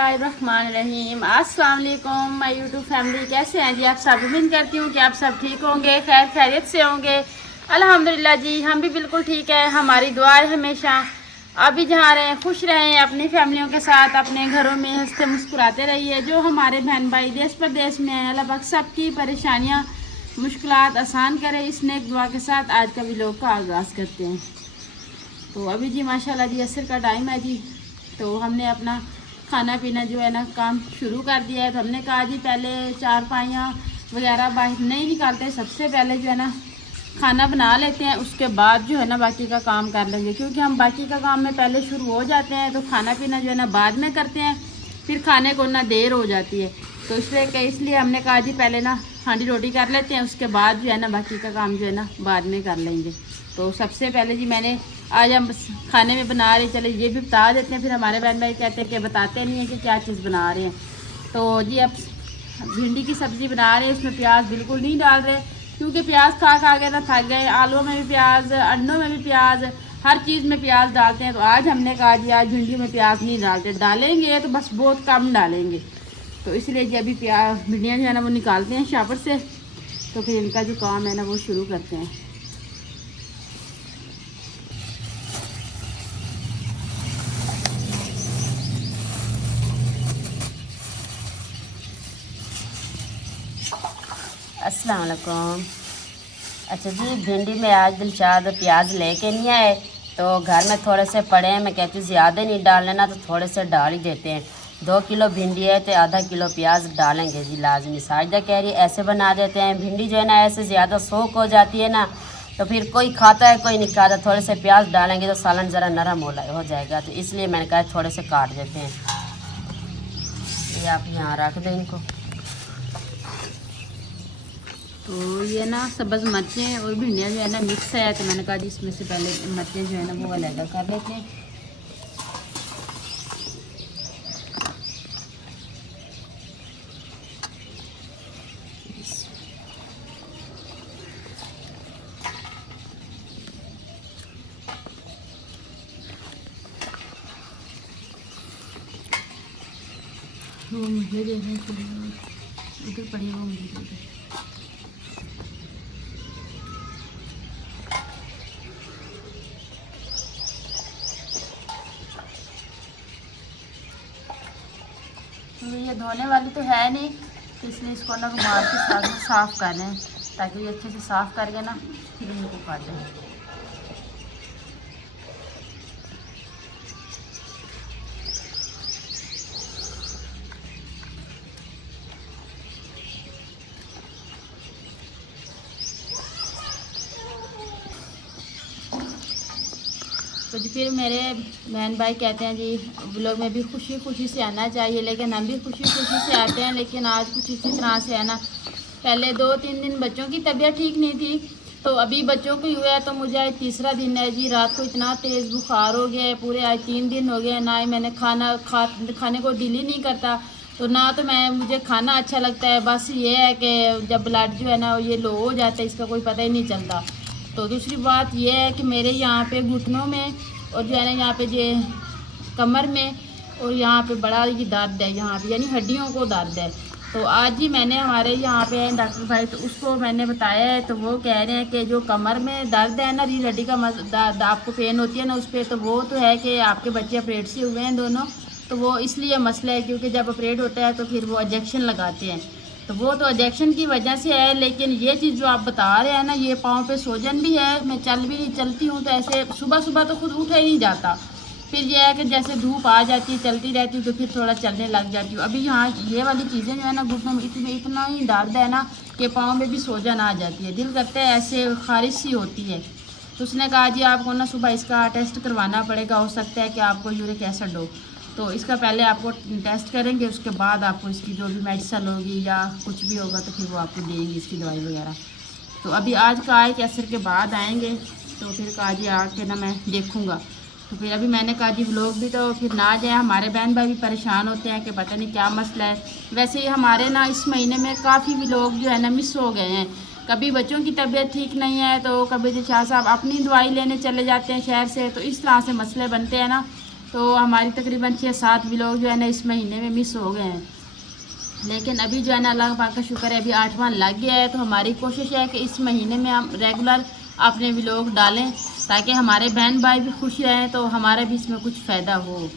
बिस्मिल्लाहिर्रहमानिर्रहीम। अस्सलाम वालेकुम माय यूट्यूब फैमिली, कैसे हैं जी आप सब। उम्मीद करती हूँ कि आप सब ठीक होंगे, खैर खैरियत से होंगे। अल्हम्दुलिल्लाह जी, हम भी बिल्कुल ठीक है। हमारी दुआ है हमेशा आप भी जहाँ रहें खुश रहें, अपनी फैमिलियों के साथ अपने घरों में हंसते मुस्कुराते रहिए। जो हमारे बहन भाई देश प्रदेश में हैं, अल्लाह पाक सबकी परेशानियाँ मुश्किलात आसान करे। इस नेक दुआ के साथ आज का व्लॉग का आगाज़ करते हैं। तो अभी जी माशाल्लाह जी असर का टाइम है जी, तो हमने अपना खाना पीना जो है ना काम शुरू कर दिया है। तो हमने कहा जी पहले चारपाइयाँ वगैरह बाहर नहीं निकालते, सबसे पहले जो है ना खाना बना लेते हैं, उसके बाद जो है ना बाकी का काम कर लेंगे। क्योंकि हम बाकी का काम में पहले शुरू हो जाते हैं तो खाना पीना जो है ना बाद में करते हैं, फिर खाने को ना देर हो जाती है। तो इसलिए हमने कहा जी पहले ना हांडी रोटी कर लेते हैं, उसके बाद जो है ना बाकी का काम जो है ना बाद में कर लेंगे। तो सबसे पहले जी मैंने आज हम खाने में बना रहे, चले ये भी बता देते हैं, फिर हमारे बहन भाई कहते हैं कि बताते नहीं हैं कि क्या चीज़ बना रहे हैं। तो जी अब भिंडी की सब्ज़ी बना रहे हैं, इसमें प्याज बिल्कुल नहीं डाल रहे क्योंकि प्याज खा खा के ना थक गए। आलूओं में भी प्याज, अंडों में भी प्याज, हर चीज़ में प्याज डालते हैं। तो आज हमने कहा जी आज भिंडी में प्याज नहीं डालते, डालेंगे तो बस बहुत कम डालेंगे। तो इसलिए जी अभी भिंडियाँ जो है ना वो निकालते हैं शापर से, तो फिर इनका जो काम है ना वो शुरू करते हैं। अस्सलाम वालेकुम। अच्छा जी, भिंडी में आज दिलशाद प्याज लेके नहीं आए, तो घर में थोड़े से पड़े हैं। मैं कहती हूँ ज़्यादा नहीं डाल लेना, तो थोड़े से डाल ही देते हैं। 2 किलो भिंडी है तो आधा किलो प्याज डालेंगे जी लाजमी। साजिदा कह रही ऐसे बना देते हैं, भिंडी जो है ना ऐसे ज़्यादा सोख हो जाती है ना, तो फिर कोई खाता है कोई नहीं खाता। थोड़े से प्याज डालेंगे तो सालन ज़रा नरम हो जाएगा, तो इसलिए मैंने कहा थोड़े से काट देते हैं। ये आप यहाँ रख दें इनको। तो ये ना सब्ज़ मिर्चें और भिंडियाँ जो है ना मिक्स है, तो मैंने कहा जी इसमें से पहले मिर्चें जो है ना वो अलग कर लेते हैं। वो मुझे देने के लिए उधर पड़ी, वो मुझे दे दे। तो ये धोने वाली तो है नहीं, तो इसलिए इसको ना रुमाल के साथ साफ़ कर लें, ताकि ये अच्छे से साफ़ करके ना फिर इनको काट दें। तो जी फिर मेरे बहन भाई कहते हैं जी व्लॉग में भी खुशी खुशी से आना चाहिए, लेकिन हम भी खुशी खुशी से आते हैं। लेकिन आज कुछ इसी तरह से है ना, पहले 2-3 दिन बच्चों की तबीयत ठीक नहीं थी, तो अभी बच्चों को हुआ है। तो मुझे आज तीसरा दिन है जी, रात को इतना तेज़ बुखार हो गया है, पूरे आज 3 दिन हो गए। ना ही मैंने खाने को दिल ही नहीं करता, तो ना तो मुझे खाना अच्छा लगता है। बस ये है कि जब ब्लड जो है ना ये लो हो जाता है, इसका कोई पता ही नहीं चलता। तो दूसरी बात यह है कि मेरे यहाँ पे घुटनों में और जो है ना यहाँ पे जो कमर में और यहाँ पे बड़ा ये दर्द है, यहाँ पे यानी हड्डियों को दर्द है। तो आज ही मैंने हमारे यहाँ पे डॉक्टर भाई, तो उसको मैंने बताया है, तो वो कह रहे हैं कि जो कमर में दर्द है ना, रीढ़ हड्डी का दर्द आपको पेन होती है ना उस पर, तो वो तो है कि आपके बच्चे ऑपरेट से हुए हैं दोनों, तो वो इसलिए मसला है। क्योंकि जब ऑपरेट होता है तो फिर वो इंजेक्शन लगाते हैं, तो वो तो इंजेक्शन की वजह से है। लेकिन ये चीज़ जो आप बता रहे हैं ना, ये पाँव पे सूजन भी है, मैं चलती हूँ तो ऐसे सुबह सुबह तो खुद उठा ही नहीं जाता। फिर यह है कि जैसे धूप आ जाती है, चलती रहती हूँ, तो फिर थोड़ा चलने लग जाती हूँ। अभी यहाँ ये वाली चीज़ें जो है ना घुटनों में इतना ही दर्द है ना कि पाँव में भी सूजन आ जाती है, दिल करता है ऐसे खारिश सी होती है। तो उसने कहा जी आपको ना सुबह इसका टेस्ट करवाना पड़ेगा, हो सकता है कि आपको यूरिक एसिड हो। तो इसका पहले आपको टेस्ट करेंगे, उसके बाद आपको इसकी जो भी मेडिसिन होगी या कुछ भी होगा तो फिर वो आपको देंगे इसकी दवाई वगैरह। तो अभी आज का एक असर के बाद आएंगे, तो फिर कहा जी आके ना मैं देखूँगा। तो फिर अभी मैंने कहा जी व्लॉग भी तो फिर ना जाए, हमारे बहन भाई भी परेशान होते हैं कि पता नहीं क्या मसला है। वैसे ही हमारे ना इस महीने में काफ़ी व्लॉग जो है ना मिस हो गए हैं। कभी बच्चों की तबीयत ठीक नहीं है, तो कभी शाह साहब अपनी दवाई लेने चले जाते हैं शहर से, तो इस तरह से मसले बनते हैं ना। तो हमारी तकरीबन 6-7 व्लॉग जो है ना इस महीने में मिस हो गए हैं। लेकिन अभी जो है ना अल्लाह पाक का शुक्र है, अभी 8वां लग गया है। तो हमारी कोशिश है कि इस महीने में हम रेगुलर अपने व्लॉग डालें ताकि हमारे बहन भाई भी खुश रहें, तो हमारा भी इसमें कुछ फ़ायदा हो।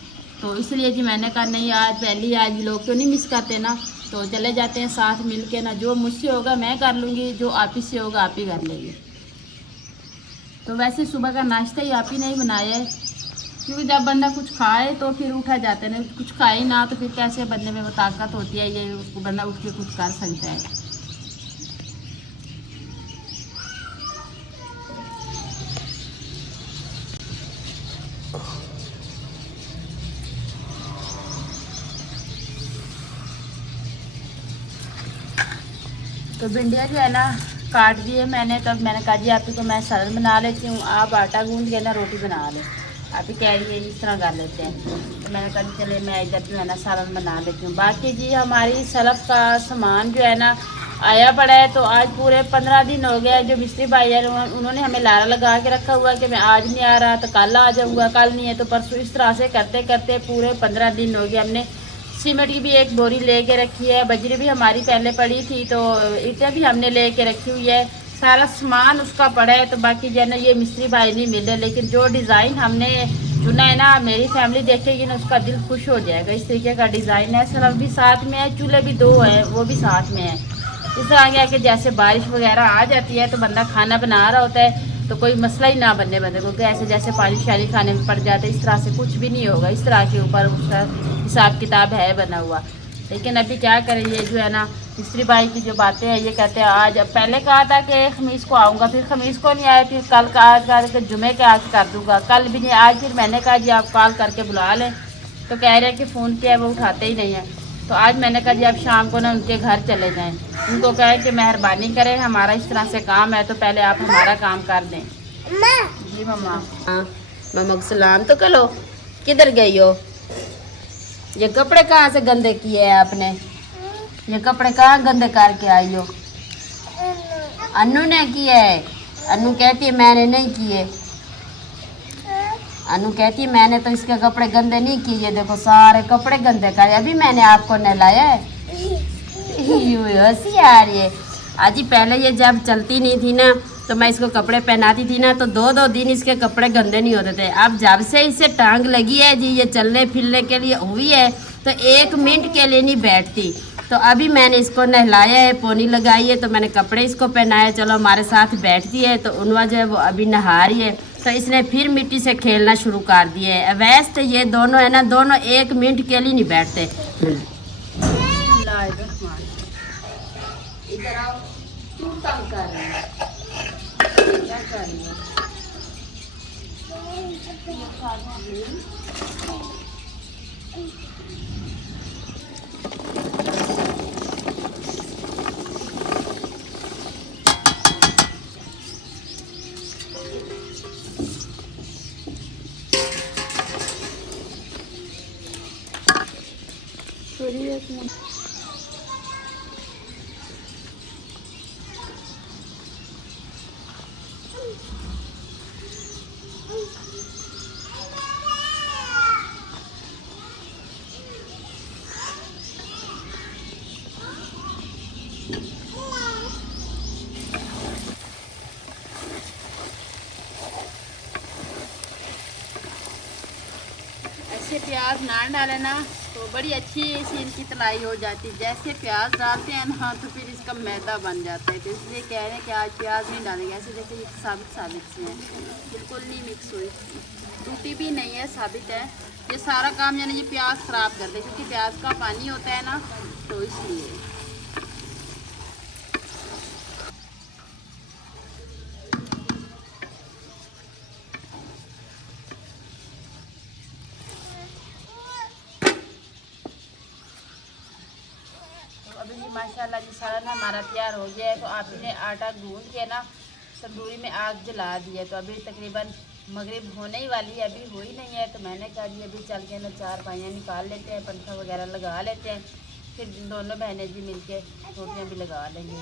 तो इसलिए जी मैंने कहा नहीं, आज पहली आज व्लॉग तो नहीं मिस करते ना, तो चले जाते हैं साथ मिल के ना। जो मुझसे होगा मैं कर लूँगी, जो आप ही से होगा आप ही कर लेंगे। तो वैसे सुबह का नाश्ता ही आप ही नहीं बनाया है, क्योंकि जब बंदा कुछ खाए तो फिर उठा जाता है ना, कुछ खाए ना तो फिर कैसे बंदे में वो ताकत होती है, ये उसको बंदा उठ के कुछ कर सकता है। तो भिंडियाँ जो है ना काट दिए मैंने, तब मैंने कहा जी आप ही को मैं सलाद बना लेती हूँ, आप आटा गूंद के ना रोटी बना लें। आप ही कह रही है इस तरह कर लेते हैं, तो मैंने कहा चले मैं इधर जो है ना सलाद बना लेती हूँ। बाकी जी हमारी सलफ का सामान जो है ना आया पड़ा है, तो आज पूरे 15 दिन हो गया। जो मिस्त्री भाई है उन्होंने हमें लारा लगा के रखा हुआ कि मैं आज नहीं आ रहा तो कल आ जाऊँगा, कल नहीं है तो परसों। इस तरह से करते करते पूरे 15 दिन हो गए। हमने सीमेंट की भी एक बोरी लेके रखी है, बजरी भी हमारी पहले पड़ी थी, तो ईंटें भी हमने लेके रखी हुई है, सारा सामान उसका पड़ा है। तो बाकी जो है ना ये मिस्त्री भाई नहीं मिले, लेकिन जो डिज़ाइन हमने चुना है ना, मेरी फैमिली देखेगी ना उसका दिल खुश हो जाएगा। इस तरीके का डिज़ाइन है, सलफ भी साथ में है, चूल्हे भी 2 है वो भी साथ में है। इस तरह आगे आके जैसे बारिश वगैरह आ जाती है तो बंदा खाना बना रहा होता है तो कोई मसला ही ना बने बंदे को, कि ऐसे जैसे पानी शानी खाने में पड़ जाते, इस तरह से कुछ भी नहीं होगा। इस तरह के ऊपर उसका हिसाब किताब है बना हुआ। लेकिन अभी क्या करें, ये जो है ना मिस्त्री भाई की जो बातें हैं, ये कहते हैं आज, अब पहले कहा था कि खमीस को आऊँगा, फिर खमीस को नहीं आया, फिर कल कहा कि जुमे के आज कर दूँगा, कल भी नहीं। आज फिर मैंने कहा जी आप कॉल करके बुला लें, तो कह रहे हैं कि फ़ोन किया वो उठाते ही नहीं है। तो आज मैंने कहा जी आप शाम को ना उनके घर चले जाएं, उनको कहें कि मेहरबानी करें, हमारा इस तरह से काम है तो पहले आप हमारा काम कर दें। जी मम्मा। हाँ मम्मा को सलाम तो करो। किधर गई हो? ये कपड़े कहाँ से गंदे किए हैं आपने? ये कपड़े कहाँ गंदे करके आई हो? अनु ने किए है। अनु कहती है मैंने नहीं किए। अनु कहती है मैंने तो इसके कपड़े गंदे नहीं किए, देखो सारे कपड़े गंदे करे, अभी मैंने आपको नहलाया है। हंसी आ रही है। अजी पहले ये जब चलती नहीं थी ना तो मैं इसको कपड़े पहनाती थी ना, तो 2-2 दिन इसके कपड़े गंदे नहीं होते थे। अब जब से इसे टांग लगी है जी, ये चलने फिरने के लिए हुई है, तो 1 मिनट के लिए नहीं बैठती। तो अभी मैंने इसको नहलाया है, पोनी लगाई है, तो मैंने कपड़े इसको पहनाए, चलो हमारे साथ बैठती है। तो उनवा जो है वो अभी नहा रही है, तो इसने फिर मिट्टी से खेलना शुरू कर दिया है। वैसे ये दोनों है ना, दोनों 1 मिनट के लिए नहीं बैठते। इधर आओ, तू तंग कर रही है, क्या कर रही है? ऐसे प्याज ना डाले ना तो बड़ी अच्छी सी इनकी तलाई हो जाती है। जैसे प्याज डालते हैं ना तो फिर इसका मैदा बन जाता है, तो इसलिए कह रहे हैं कि आज प्याज नहीं डालेंगे। ऐसे जैसे ये साबित सी हैं, बिल्कुल नहीं मिक्स हुई, टूटी भी नहीं है, साबित है। ये सारा काम यानी ये प्याज ख़राब कर दे, क्योंकि प्याज का पानी होता है ना, तो इसलिए। अभी जी माशाल्लाह जी सारा ना हमारा तैयार हो गया है। तो आप इन्हें आटा गूंद के ना तंदूरी में आग जला दी है। तो अभी तकरीबन मगरिब होने ही वाली है, अभी हुई नहीं है। तो मैंने कहा जी अभी चल के ना 4 पाइयाँ निकाल लेते हैं, पंखा वगैरह लगा लेते हैं, फिर दोनों बहनें जी मिलके रोटियाँ भी लगा लेंगे।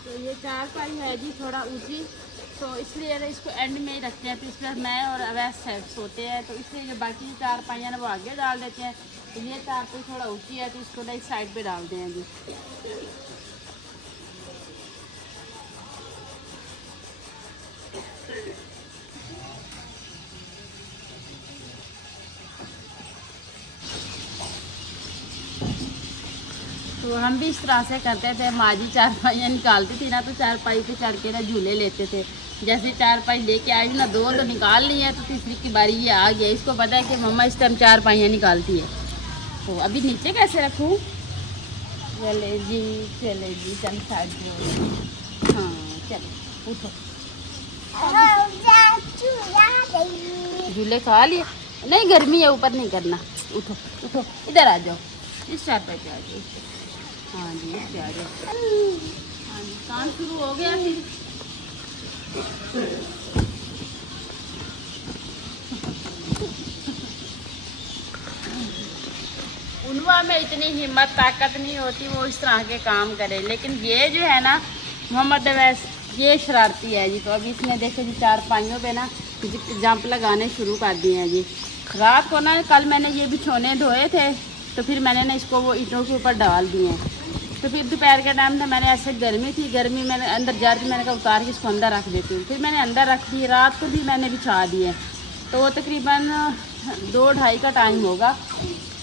तो ये चारपाई है जी थोड़ा ऊंची, तो इसलिए अगर इसको एंड में ही रखते हैं, तो इस पर मैं और अवैस सोते हैं, तो इसलिए जो बाकी चारपाइयाँ ना वो आगे डाल देते हैं। तो ये चारपाई थोड़ा ऊंची है, तो इसको ना एक साइड पे डालते हैं जी। तो हम भी इस तरह से करते थे, माँ जी चारपाइयाँ निकालती थी ना, तो चारपाई पे चढ़ के ना झूले लेते थे। जैसे चारपाई लेके आई ना, दो तो निकाल ली है, तो तीसरी की बारी ये आ गया। इसको पता है कि मम्मा इस टाइम चारपाइयाँ निकालती है। तो अभी नीचे कैसे रखूँ? चले जी चल साइड में। हाँ चलो उठो। झूले खा लिए? नहीं गर्मी है, ऊपर नहीं करना। उठो उठो, इधर आ जाओ, इस चारपाई पे आ जाओ। हाँ जी इस पे आ जाओ। हाँ जी काम शुरू हो गया फिर। उनवा में इतनी हिम्मत ताकत नहीं होती वो इस तरह के काम करे, लेकिन ये जो है ना मोहम्मद अवैस, ये शरारती है जी। तो अभी इसने देखो जी चारपाइयों पे ना जंप लगाने शुरू कर दिए हैं जी। रात को ना कल मैंने ये बिछोने धोए थे, तो फिर मैंने ना इसको वो ईंटों के ऊपर डाल दिए हैं। तो फिर दोपहर के टाइम था, मैंने ऐसे गर्मी थी, गर्मी मैंने अंदर जा रही थी, मैंने कहा उतार के इसको अंदर रख देती हूँ। फिर मैंने अंदर रख दी, रात को भी मैंने बिछा दिए। तो वो तकरीबन 2-2:30 का टाइम होगा।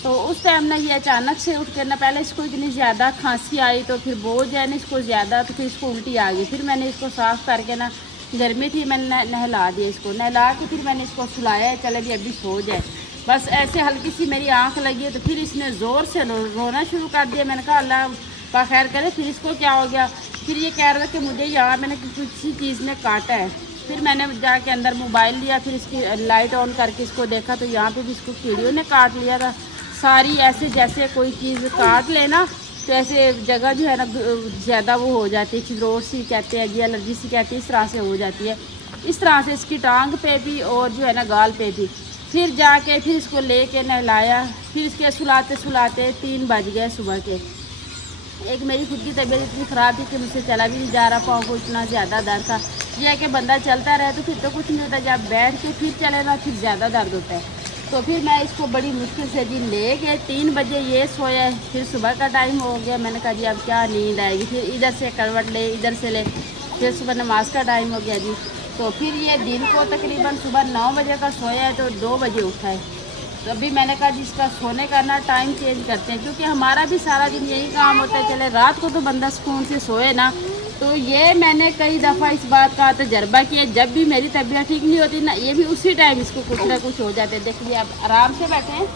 तो उस टाइम ना ये अचानक से उठ कर ना, पहले इसको इतनी ज़्यादा खांसी आई, तो फिर बोझ है ना इसको ज़्यादा, तो फिर इसको उल्टी आ गई। फिर मैंने इसको साफ़ करके ना, गर्मी थी, मैंने नहला दिया इसको। नहला के फिर मैंने इसको सुलाया, चले भी अभी सो जाए। बस ऐसे हल्की सी मेरी आँख लगी है, तो फिर इसने ज़ोर से रोना शुरू कर दिया। मैंने कहा अल्लाह खैर करे। फिर इसको क्या हो गया, फिर ये कह रहा था कि मुझे यहाँ मैंने किसी चीज़ में काटा है। फिर मैंने जाके अंदर मोबाइल लिया, फिर इसकी लाइट ऑन करके इसको देखा, तो यहाँ पे भी इसको कीड़ियों ने काट लिया था सारी। ऐसे जैसे कोई चीज़ काट लेना, तो ऐसे जगह जो है ना ज़्यादा वो हो जाती है, खिजरोट सी कहते हैं जी, एलर्जी सी कहते हैं, इस तरह से हो जाती है। इस तरह से इसकी टांग पे भी और जो है ना गाल पे भी। फिर जाके फिर इसको लेके नहलाया, फिर इसके सुलाते सुलाते 3 बज गए सुबह के। एक मेरी खुद की तबीयत इतनी ख़राब थी कि मुझसे चला भी नहीं जा रहा, पाँव को इतना ज़्यादा दर्द था। यह है कि बंदा चलता रहे तो फिर तो कुछ नहीं होता, जब बैठ के फिर चले ना फिर ज़्यादा दर्द होता है। तो फिर मैं इसको बड़ी मुश्किल से जी ले गए। 3 बजे ये सोया, फिर सुबह का टाइम हो गया। मैंने कहा जी अब क्या नींद आएगी, फिर इधर से करवट ले, इधर से ले, फिर सुबह नमाज का टाइम हो गया जी। तो फिर ये दिन को तकरीबन सुबह 9 बजे का सोया है, तो 2 बजे उठा है। तो अभी मैंने कहा जिसका सोने का ना टाइम चेंज करते हैं, क्योंकि हमारा भी सारा दिन यही काम होता है। चले रात को तो बंदा सुकून से सोए ना। तो ये मैंने कई दफ़ा इस बात का तजर्बा किया, जब भी मेरी तबीयत ठीक नहीं होती ना, ये भी उसी टाइम इसको कुछ ना कुछ हो जाते हैं। देखिए आप आराम से बैठे हैं।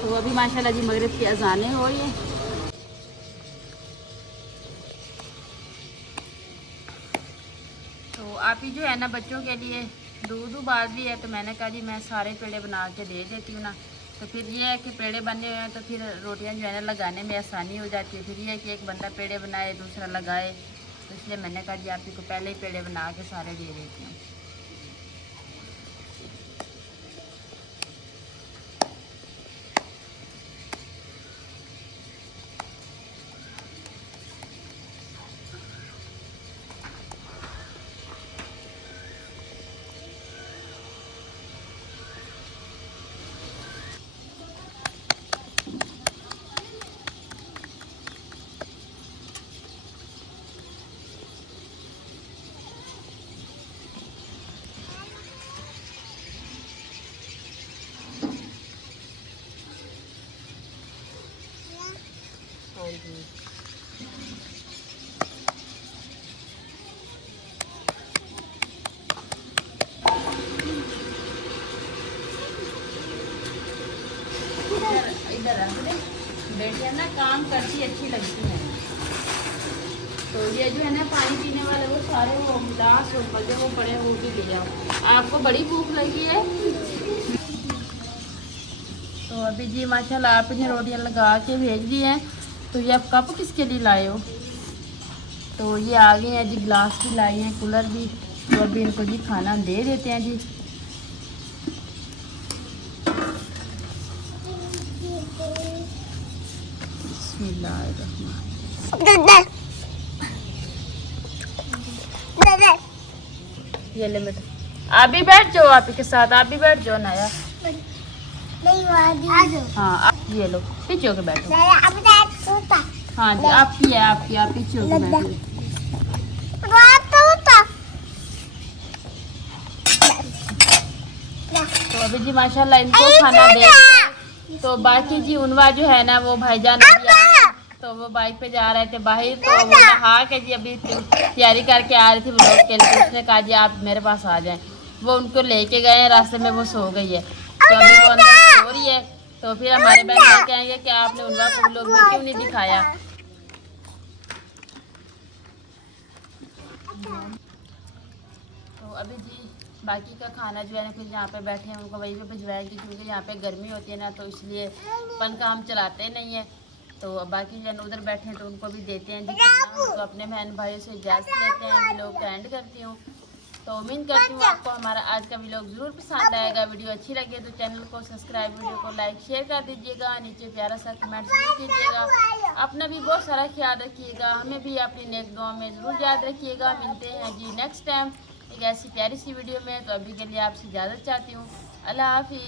तो अभी माशाल्लाह जी मगरिब की अजानें हो रही हैं। तो आप ही जो है ना बच्चों के लिए दूध उबाल ली है, तो मैंने कहा जी मैं सारे पेड़े बना के दे देती हूँ ना। तो फिर ये है कि पेड़े बने हुए हैं, तो फिर रोटियां जो है ना लगाने में आसानी हो जाती है। फिर ये है कि एक बंदा पेड़े बनाए, दूसरा लगाए, तो इसलिए मैंने कहा जी आप ही को पहले ही पेड़े बना के सारे दे देती हूँ। इधर रख दे, बेटियां ना काम करती अच्छी लगती हैं। तो ये जो है ना पानी पीने वाले वो सारे वो गिलास और मजे वो पड़े वो भी ले जाओ। आपको बड़ी भूख लगी है? तो अभी जी माशाल्लाह आपने रोटियां लगा के भेज दी हैं। तो ये आप कप किसके लिए लाए हो? तो ये आ गए हैं जी, गिलास भी लाए हैं, कूलर भी। तो अभी इनको जी खाना दे देते हैं जी। ये ले बेटा, आप भी बैठ जाओ, आप ही के साथ आप भी बैठ जाओ नाया। हाँ ये लो, पीछे होके बैठो। हाँ जी आपकी है, आपकी, आप पीछे होके बैठो। तो अभी जी माशाल्लाह इनको खाना दे दिया। तो बाकी जी उनवा जो है ना वो भाईजान अभी आए, तो वो बाइक पे जा रहे थे बाहर। तो वो नहा के जी अभी तैयारी करके आ रही थी व्लॉग के लिए। उसने कहा जी आप मेरे पास आ जाएं। वो उनको लेके गए हैं, रास्ते में वो सो गई है। तो अभी वो अंदर सो रही है। तो फिर हमारे बहन कहेंगे कि आपने उनवा को व्लॉग में क्यों नहीं दिखाया। तो अभी जी बाकी का खाना जो है ना फिर यहाँ पे बैठे हैं उनको वहीं पे भिजवाएंगे, क्योंकि यहाँ पे गर्मी होती है ना, तो इसलिए अपन का हम चलाते नहीं है। तो बाकी जन उधर बैठे हैं तो उनको भी देते हैं जी खाना। तो अपने बहन भाइयों से इजाज़त लेते हैं, व्लॉग का एंड करती हूँ। तो उम्मीद करती हूँ आपको हमारा आज का व्लॉग ज़रूर पसंद आएगा। वीडियो अच्छी लगे तो चैनल को सब्सक्राइब, वीडियो को लाइक शेयर कर दीजिएगा। नीचे प्यारा सा कमेंट जरूर कीजिएगा। अपना भी बहुत सारा ख्याल रखिएगा, हमें भी अपनी नेक दुआ में ज़रूर याद रखिएगा। मिलते हैं जी नेक्स्ट टाइम एक ऐसी प्यारी सी वीडियो में। तो अभी के लिए आपसे इजाज़त चाहती हूँ। अल्लाह हाफिज़।